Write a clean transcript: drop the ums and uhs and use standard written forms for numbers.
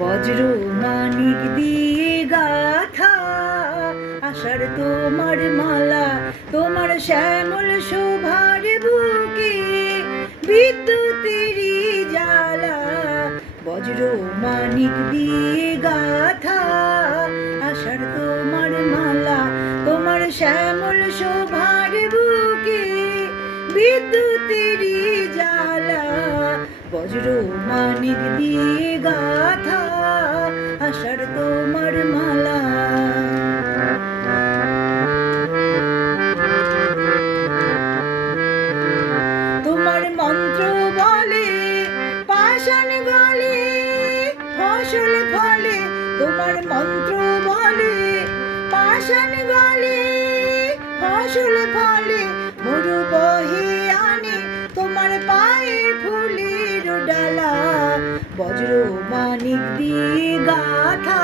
বজ্র মানিক দিয়ে গাথা আষাঢ় তোমার মালা, তোমার শ্যামল শোভার বুকে বিদ্যুতেরই জ্বালা। বজ্র মানিক দিয়ে গাথা আষাঢ় তোমার মালা, তোমার শ্যামল শোভার বুকে বিদ্যুতেরই জ্বালা। বজ্র মানিক দিয়ে গাথা আষাঢ় তোমার মালা। তোমার মন্ত্র বলে পাষাণ গলে ফসল ফলে, তোমার মন্ত্র বলে পাষাণ গলে ফসল ফলে। মরু বহে আনে তোমার পায়ে ফুলের ডালা। বজ্র মানিক দিয়ে গাথা